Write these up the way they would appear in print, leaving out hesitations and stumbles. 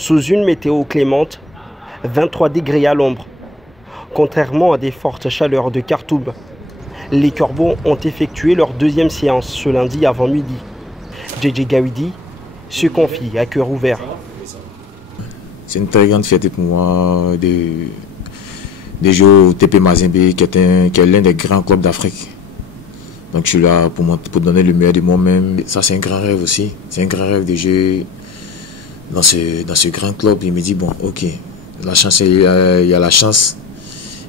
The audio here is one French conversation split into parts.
Sous une météo clémente, 23 degrés à l'ombre. Contrairement à des fortes chaleurs de Khartoum, les Corbeaux ont effectué leur deuxième séance ce lundi avant midi. JJ Gawidi se confie à cœur ouvert. C'est une très grande fierté pour moi de jouer au TP Mazembe, qui est l'un des grands clubs d'Afrique. Donc je suis là pour donner le meilleur de moi-même. Ça, c'est un grand rêve aussi. C'est un grand rêve de jouer dans ce grand club. Il me dit, bon, ok, la chance, il y a la chance.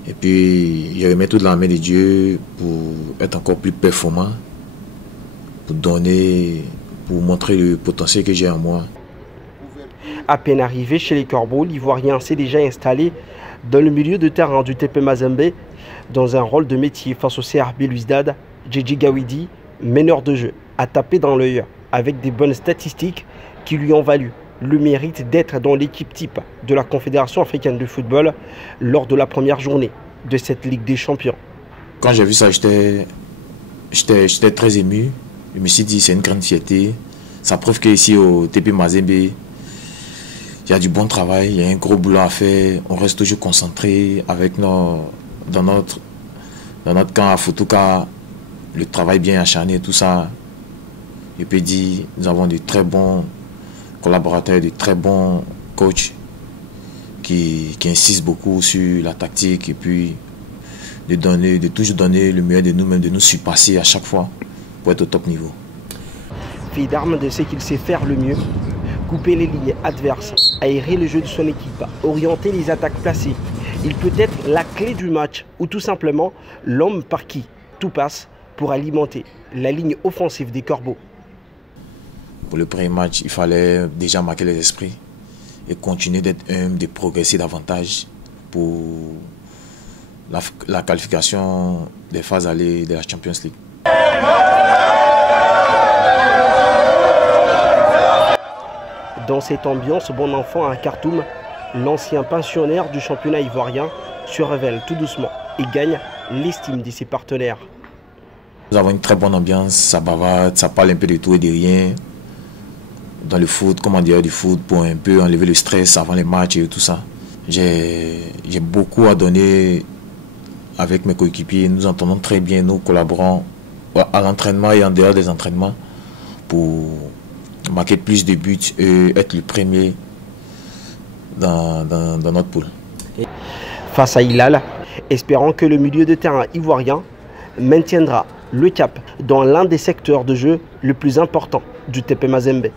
Et puis, je remets toute la main de Dieu pour être encore plus performant, pour montrer le potentiel que j'ai en moi. À peine arrivé chez les Corbeaux, l'Ivoirien s'est déjà installé dans le milieu de terrain du TP Mazembe, dans un rôle de métier face au CR Belouizdad. JJ Gawidi, meneur de jeu, a tapé dans l'œil avec des bonnes statistiques qui lui ont valu le mérite d'être dans l'équipe type de la Confédération africaine de football lors de la première journée de cette Ligue des Champions. Quand j'ai vu ça, j'étais très ému. Je me suis dit, c'est une grande fierté. Ça prouve qu'ici au TP Mazembe, il y a du bon travail, il y a un gros boulot à faire. On reste toujours concentré avec dans notre camp à Fotouka, le travail bien acharné, tout ça. Je peux dire, nous avons de très bons collaborateurs, de très bons coachs qui insistent beaucoup sur la tactique et puis de toujours donner le meilleur de nous-mêmes, de nous surpasser à chaque fois pour être au top niveau. Fait d'armes de ce qu'il sait faire le mieux, couper les lignes adverses, aérer le jeu de son équipe, orienter les attaques placées. Il peut être la clé du match ou tout simplement l'homme par qui tout passe pour alimenter la ligne offensive des Corbeaux. Pour le premier match, il fallait déjà marquer les esprits et continuer d'être humble, de progresser davantage pour la qualification des phases allées de la Champions League. Dans cette ambiance bon enfant à Khartoum, l'ancien pensionnaire du championnat ivoirien se révèle tout doucement et gagne l'estime de ses partenaires. Nous avons une très bonne ambiance, ça bavarde, ça parle un peu de tout et de rien. Dans le foot, comme en dehors du foot, pour un peu enlever le stress avant les matchs et tout ça. J'ai beaucoup à donner avec mes coéquipiers. Nous entendons très bien, nous collaborons à l'entraînement et en dehors des entraînements pour marquer plus de buts et être le premier dans notre poule. Face à Hilal, espérant que le milieu de terrain ivoirien maintiendra le cap dans l'un des secteurs de jeu le plus important du TP Mazembe.